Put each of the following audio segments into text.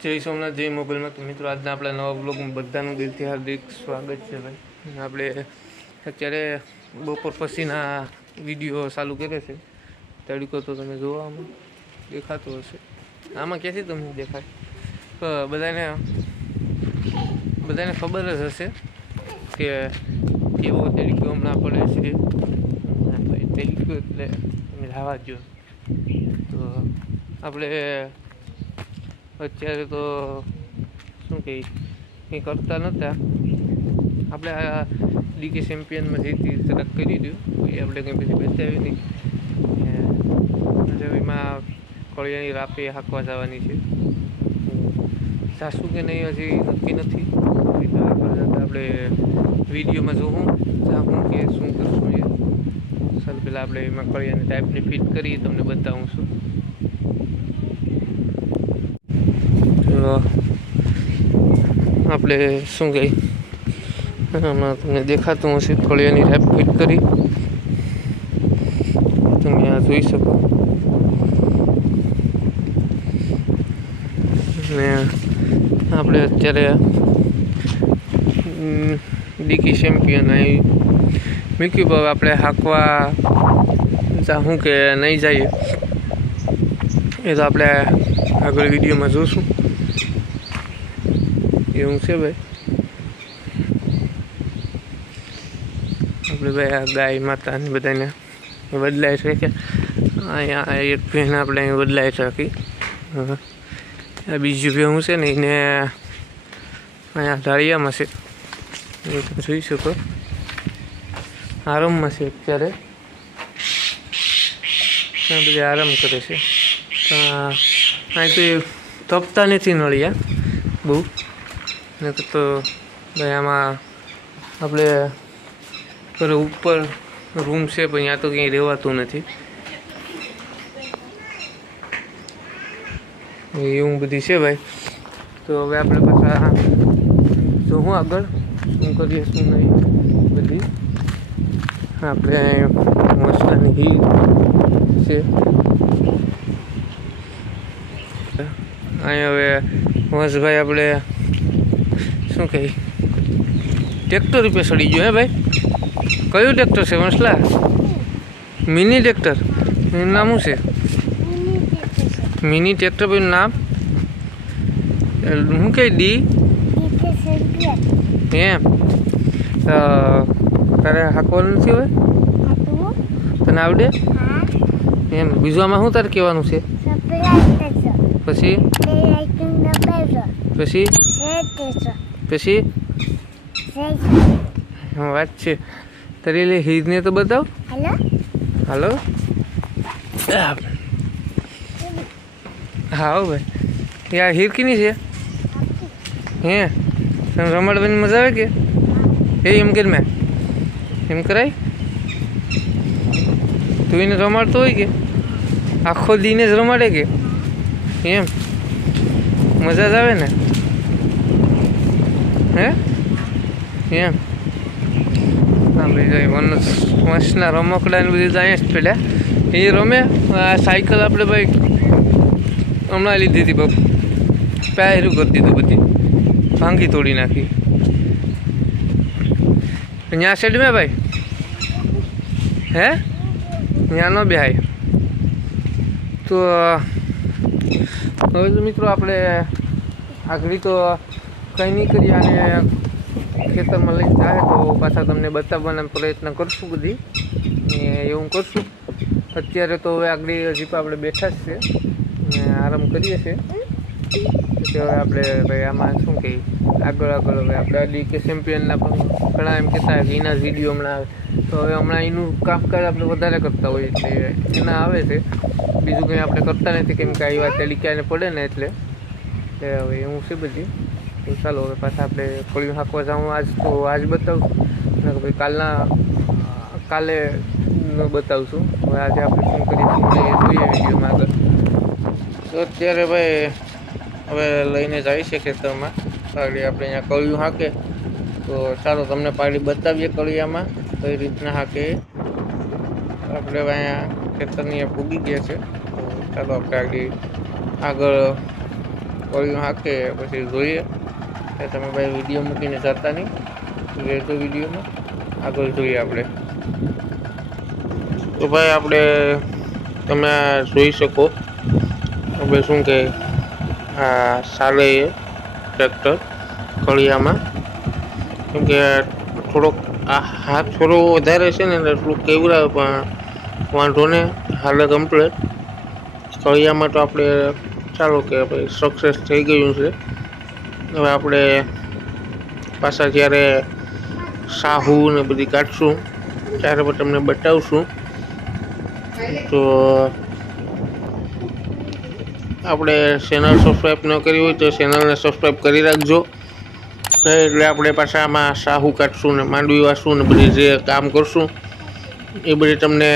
જય સોમનાથ, જય મોબાઈલમાં. તો મિત્રો, આજના આપણા નવા બ્લોગમાં બધાનું દિલથી હાર્દિક સ્વાગત છે ભાઈ. આપણે અત્યારે બપોર પછીના વિડીયો ચાલુ કરે છે. તડકો તો તમે જોવા આમાં દેખાતો હશે. આમાં ક્યાંથી તમને દેખાય? બધાને ખબર જ હશે કે કેવો તડકો હમણાં પડે છે. તડકો એટલે તમે રાહવા જો. તો આપણે અત્યારે તો શું કહી કંઈ કરતા નહોતા. આપણે આ ડીકે ચેમ્પિયનમાં જીતી તરક કરી દઉં એ આપણે કંઈ પછી બચાવી નહીં. એમાં કળિયાની રાપે હાંકવા જવાની છે. સાસુ કે નહીં હજી નક્કી નથી. આગળ જતાં આપણે વિડીયોમાં જોવું હું કે શું કરશું એ. ચાલ પહેલાં આપણે એમાં કળિયાની ટાઈપની ફિટ કરી તમને બતાવું છું. આપણે શું કહી આમાં તમને દેખાતું હશે. કળિયાની ટાઈપ ફિટ કરી તમે આ જોઈ શકો. ને આપણે અત્યારે ડીકી ચેમ્પિયન અહીં મૂક્યું. પણ આપણે હાંકવા જાઉં કે નહીં જઈએ એ તો આપણે આગળ વિડીયોમાં જોઈશું. એવું છે ભાઈ. આપણે ભાઈ આ ગાય માતાને બધાને બદલાય છે કે અહીંયા એક ભેણ આપણે અહીં બદલાય છે આખી. આ બીજું ભેહું છે ને એને અહીંયા ઢાળિયામાં છે એ તમે જોઈ શકો. આરામમાં છે અત્યારે. ત્યાં બધી આરામ કરે છે. અહીં તો તપતા નથી નળિયા બહુ. તો ભાઈ આમાં આપણે ઉપર રૂમ છે પણ ત્યાં તો ક્યાંય રહેવાતું નથી. એવું બધી છે ભાઈ. તો હવે આપણે પાછા જોવું આગળ શું કરીએ શું નહીં બધી. આપણે મસલાની ઘી છે અહીં. હવે વંશભાઈ આપણે શું કહી ટ્રેક્ટર રૂપે સડી ગયો હે ભાઈ. કયું ટ્રેક્ટર છે વંશલા? Mini tractor. એનું નામ શું છે? મિની ટ્રેક્ટર ભાઈનું નામ શું કહે? D M. તારે હાંકવાનું નથી હોય? તને આવડે એમ? બીજું આમાં શું તારે કહેવાનું છે? પછી પછી પછી હા વાત છે તારી. એટલે હીરને તો બતાવ. હાલો હા હો ભાઈ. યાર હીર કીની છે હે? તને રમાડવાની મજા આવે કે? એમ કર મેં એમ કરાય. તું એને રમાડતો હોય કે આખો દીને જ રમાડે કે એમ? મજા જ આવે ને હે એમ? વંશના રમકડા ને બધી અહીંયા જ પેલા એ રમે. આ સાયકલ આપણે ભાઈ હમણાં લીધી હતી બાપ. પહેરું કરી દીધું, બધી ભાંગી તોડી નાખી. ત્યાં સાઈડ મેં ભાઈ હે ત્યાં ન બેહાય. તો હવે તો મિત્રો આપણે આગળ તો કંઈ નહીં કરીએ. અને ખેતરમાં લઈને જાય તો પાછા તમને બતાવવાના પ્રયત્ન કરશું બધી એવું કરશું. અત્યારે તો હવે આગળ હજી આપણે બેઠા જ છે ને આરામ કરીએ છીએ. હવે આપણે ભાઈ આમાં શું કહીએ આગળ હવે આપણે ડીકે ચેમ્પિયનના પણ ઘણા એમ કહેતા કે એના જ વિડીયો હમણાં આવે. તો હવે હમણાં એનું કામકાજ આપણે વધારે કરતા હોઈએ એટલે એના આવે છે. બીજું કંઈ આપણે કરતા નથી કેમ કે આવી વાત ટેલિકાને પડે ને એટલે હવે એવું છે બધી. તો ચાલો હવે પાછા આપણે કળિયું હાંકવા જાઉં. આજ બતાવું ને ભાઈ કાલે બતાવશું. હવે આજે આપણે શું કરીશું જોઈએ વિડીયોમાં આગળ. તો અત્યારે ભાઈ હવે લઈને જાય છે ખેતરમાં પાઘડી. આપણે અહીંયા કળિયું હાંકે તો ચાલો તમને પાઘડી બતાવીએ કળિયામાં કઈ રીતના હાંકે. આપણે અહીંયા ખેતરની પૂગી ગયા છે. તો ચાલો આપણે આગળ કળિયું હાકે પછી જોઈએ કે તમે ભાઈ વિડીયો મૂકીને જતા નહીં રહેતો વિડીયોમાં આગળ જોઈએ આપણે. તો ભાઈ આપણે તમે જોઈ શકો આપણે શું કે આ ચાલે એ ટ્રેક્ટર કળિયામાં, કેમ કે થોડોક આ હાથ થોડો વધારે છે ને એટલે થોડુંક કેવડાવે પણ વાંધો ને હાલે કમ્પ્લેટ. કળિયામાં તો આપણે ચાલો કે ભાઈ સક્સેસ થઈ ગયું છે. હવે આપણે પાછા જ્યારે સાહુ ને બધી કાઢશું ત્યારે પણ તમને બતાવશું. તો આપણે ચેનલ સબસ્ક્રાઈબ ન કરી હોય તો ચેનલને સબસ્ક્રાઈબ કરી રાખજો. એટલે આપણે પાછા આમાં સાહુ કાઢશું ને માંડવી વાસું ને બધી જે કામ કરશું એ બધી તમને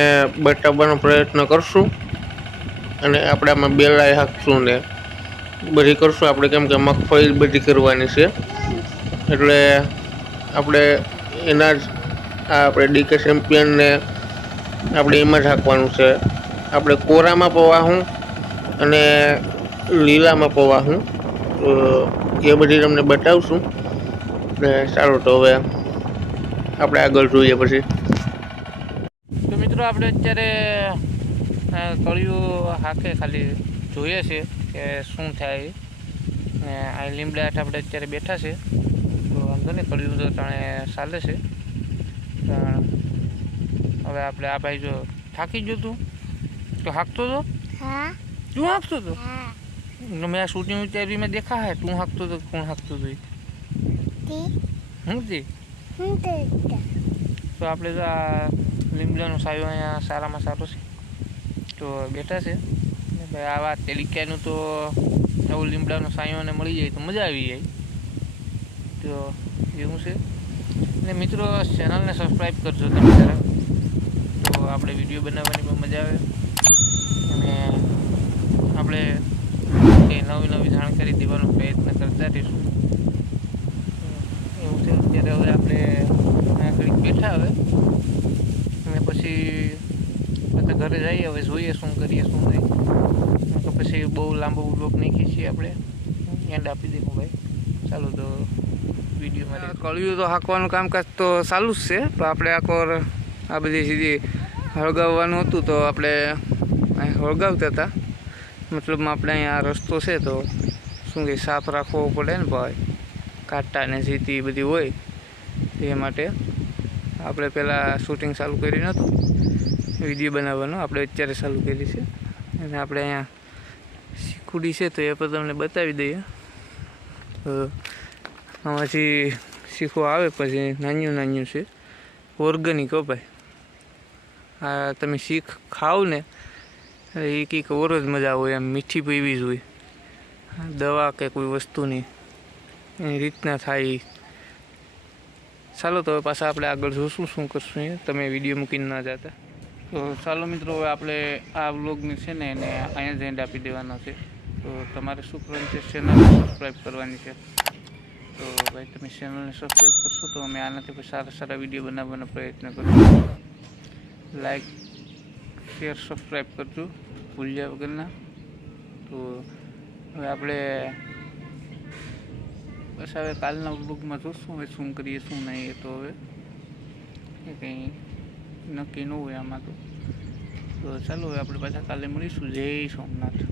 બતાવવાનો પ્રયત્ન કરશું. અને આપણે આમાં બેલાય હાંકશું ને બધી કરશું આપણે, કેમ કે મગફળી બધી કરવાની છે એટલે આપણે એના જ આપણે ડીકે ચેમ્પિયનને આપણે એમાં જ હાંકવાનું છે. આપણે કોરામાં પવાહું અને લીલામાં પવાહું, તો એ બધી તમને બતાવશું. ને ચાલો તો હવે આપણે આગળ જોઈએ પછી. તો મિત્રો આપણે અત્યારે કળિયું હાકે ખાલી જોઈએ છે કે શું થાય. ને આ લીમડા હેઠ આપણે અત્યારે બેઠા છે તો વાંધો નહીં, કળિયું તો તાણે ચાલે છે. હવે આપણે આ ભાઈ જો થાકી ગયો તું તો હાંકતો હતો? તું હાંકતો હતો? મેં આ શૂટિંગ ઉતારી મેં દેખા હે તું હાંકતો હતો. કોણ હાંકતો હતો? હું તી તો આપણે તો આ લીમડાનો સાયો અહીંયા સારામાં સારો છે તો બેઠા છે. ભાઈ આ વાત તેલિકાનું તો આવું લીમડાનો સાયોને મળી જાય તો મજા આવી જાય. તો એવું છે. ને મિત્રો ચેનલને સબસ્ક્રાઈબ કરજો તમે જરા, તો આપણે વિડીયો બનાવવાની પણ મજા આવે અને આપણે નવી નવી જાણકારી દેવાનો પ્રયત્ન કરતા રહીશું. એવું છે. અત્યારે હવે આપણે ઘડીક બેઠા હવે અને પછી પાછા ઘરે જઈએ. હવે જોઈએ શું કરીએ શું નહીં, તો પછી બહુ લાંબો બ્લોગ નહીં ખીચીએ, આપણે એન્ડ આપી દઈશું ભાઈ. ચાલો તો વિડીયોમાં કળિયું તો હાંકવાનું કામકાજ તો ચાલુ જ છે. તો આપણે આ બધી સીધી હળગાવવાનું હતું તો આપણે અહીં હળગાવતા હતા. મતલબમાં આપણે અહીંયા રસ્તો છે તો શું કે સાફ રાખવો પડે ને ભાઈ, કાંટા ને સીટી બધી હોય તે માટે આપણે પહેલાં શૂટિંગ ચાલુ કરી નહોતું વિડીયો બનાવવાનું, આપણે અત્યારે ચાલુ કરી છે. અને આપણે અહીંયા શીખુડી છે તો એ પણ તમને બતાવી દઈએ. આમાંથી શીખવું આવે પછી નાનું છે ઓર્ગેનિક. હો ભાઈ, આ તમે શીખ ખાવ ને એ કંઈક ઓર જ મજા હોય, એમ મીઠી પીવી જ હોય. દવા કે કોઈ વસ્તુની એની રીતના થાય. ચાલો તો પાછા આપણે આગળ જોશું શું કરશું એ, તમે વિડીયો મૂકીને ના જતા. તો ચાલો મિત્રો હવે આપણે આ વ્લોગની છે ને એને અહીંયા જ એન્ડ આપી દેવાનો છે. તો તમારે શું કરવાનું છે? ચેનલને સબસ્ક્રાઈબ કરવાની છે. તો ભાઈ તમે ચેનલને સબસ્ક્રાઈબ કરશો તો અમે આનાથી પછી સારા સારા વિડીયો બનાવવાનો પ્રયત્ન કરીશું. લાઈક શેર સબસ્ક્રાઈબ કરજો ભૂલ્યા વગરના. તો હવે આપણે બસ હવે કાલના વ્લોગમાં જોશું હવે શું કરીએ શું નહીં. એ તો હવે કંઈ નક્કી ન હોય આમાં તો ચાલો હવે આપણે પાછા કાલે મળીશું. જય સોમનાથ.